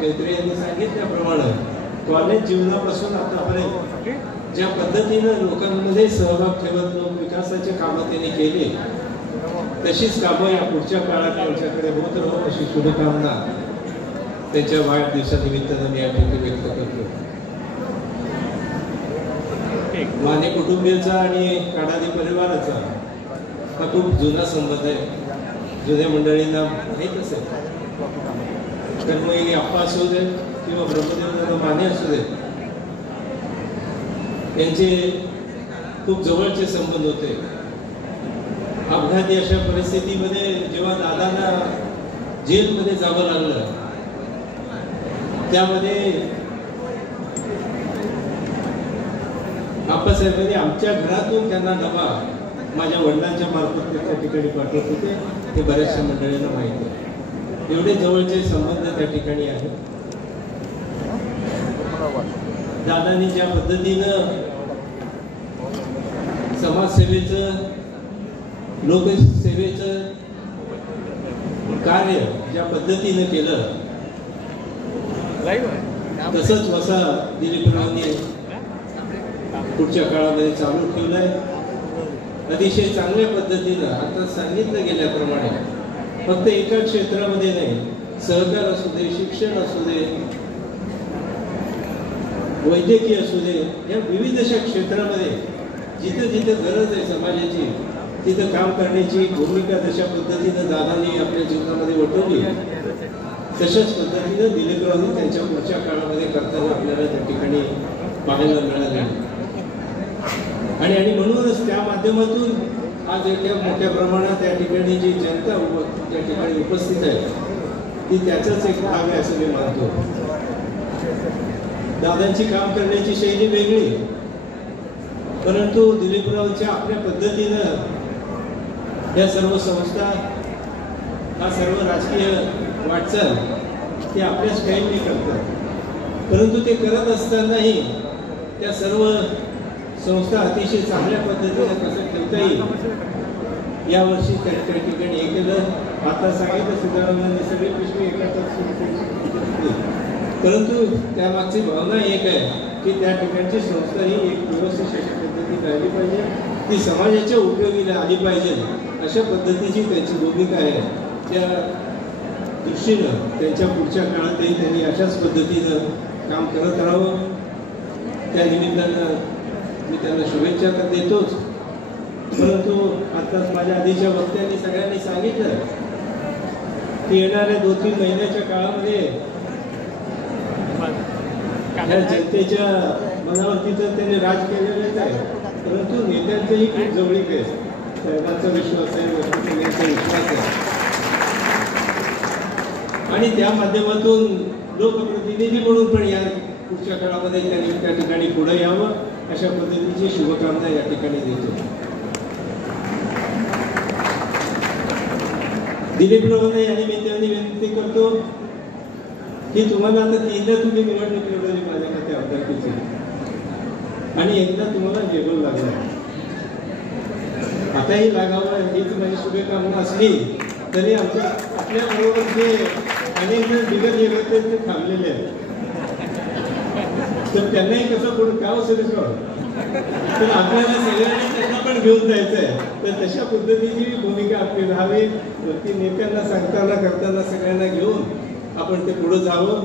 केंद्रे यांनी सांगितल्याप्रमाणे कॉलेज जीवनापासून आतापर्यंत ज्या पद्धतीनं लोकांमध्ये सहभाग ठेवत लोक विकासाचे कामं त्यांनी केली तशीच कामं या पुढच्या काळात त्यांच्याकडे होत राहू अशी शुभकामना त्यांच्या वाढदिवसानिमित्तानं मी या ठिकाणी व्यक्त करतो. माने कुटुंबियांचा आणि काडादी परिवाराचा हा खूप जुना संबंध आहे. जुन्या मंडळींना माहीत असेल तर मग आप्पा असू दे किंवा ब्रह्मदेव माने असू दे यांचे खूप जवळचे संबंध होते. अपघाती अशा परिस्थितीमध्ये जेव्हा दादांना जेलमध्ये जावं लागलं त्यामध्ये आप्पासाहेबांनी आमच्या घरातून त्यांना डबा माझ्या वडिलांच्या मार्फत त्या ठिकाणी पाठवत होते. ते बऱ्याचशा मंडळींना माहिती आहे. एवढे जवळचे संबंध त्या ठिकाणी आहेत. दादांनी ज्या पद्धतीनं समाजसेवेचं लोकसेवेचं कार्य ज्या पद्धतीनं केलं तसंच वसा दिलीपरावांनी पुढच्या काळामध्ये चालू ठेवलंय. अतिशय चांगल्या पद्धतीनं आता सांगितलं गेल्याप्रमाणे फक्त एका क्षेत्रामध्ये नाही, सहकार असू दे, शिक्षण असू दे, वैद्यकीय असू दे, या विविध अशा क्षेत्रामध्ये जिथे जिथे गरज आहे समाजाची तिथं काम करण्याची भूमिका तशा पद्धतीनं दादांनी आपल्या जीवनामध्ये वटवली. तशाच पद्धतीनं दिलीपरावांनी त्यांच्या पुढच्या काळामध्ये करताना आपल्याला त्या ठिकाणी पाहायला मिळाले. आणि म्हणूनच त्या माध्यमातून आज एवढ्या मोठ्या प्रमाणात त्या ठिकाणी जी जनता त्या ठिकाणी उपस्थित आहे ती त्याचाच एक भाग आहे असं मी मानतो. दादांची काम करण्याची शैली वेगळी, परंतु दिलीपरावच्या आपल्या पद्धतीनं या सर्व संस्था हा सर्व राजकीय वाटचाल ते आपल्या स्टाईलने करतात. परंतु ते करत असतानाही त्या सर्व संस्था अतिशय चांगल्या पद्धतीने कसं ठेवता येईल यावर्षी त्या ठिकाणी हे केलं. आता सांगितलं सिद्धारामांनी सगळी पिशवी एकाच, परंतु त्यामागची भावना एक आहे की त्या ठिकाणची संस्था ही एक व्यवस्थित अशा पद्धतीने राहिली पाहिजे, ती समाजाच्या उपयोगीला आली पाहिजे अशा पद्धतीची त्यांची भूमिका आहे. त्या दृष्टीनं त्यांच्या पुढच्या काळातही त्यांनी अशाच पद्धतीनं काम करत राहावं. त्या निमित्तानं मी त्यांना शुभेच्छा तर देतोच, परंतु आताच माझ्या आधीच्या वक्त्यांनी सगळ्यांनी सांगितलं की येणाऱ्या 2-3 महिन्याच्या काळामध्ये या जनतेच्या मनावरती तर त्यांनी राज केलेलंच आहे, परंतु नेत्यांचंही खूप जवळीक आहे. साहेबांचा विश्वास आहे, वकिलांचा विश्वास आहे आणि त्या माध्यमातून लोकप्रतिनिधी म्हणून पण या पुढच्या काळामध्ये त्यांनी त्या ठिकाणी पुढे यावं अशा पद्धतीची शुभकामना या ठिकाणी देतो. दिलीपरावांना या निमित्ताने विनंती करतो की तुम्हाला आता 3दा तुम्ही निवडणूक लढवली माझ्या खात्या आमदारकीची आणि एकदा तुम्हाला जेवण लागलं, आताही लागावं हीच माझी शुभकामना असली तरी आपल्या बरोबर जे अनेक जण बिगर जेवत ते थांबलेले आहेत तर त्यांनाही कसं पुढे गाव सुरेश तर आपल्याला सगळ्यांनी त्यांना पण घेऊन जायचं आहे. तर तशा पद्धतीची भूमिका आपली राहावी. वरती नेत्यांना सांगताना करताना सगळ्यांना घेऊन आपण ते पुढे जावं.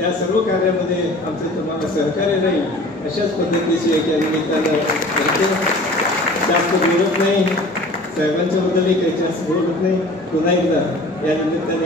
या सर्व कार्यामध्ये आमचं तुम्हाला सहकार्य राहील अशाच पद्धतीची एक या निमित्तानं जास्त बोलत नाही, साहेबांच्या बद्दलही काही जास्त बोलत नाही. पुन्हा एकदा या निमित्ताने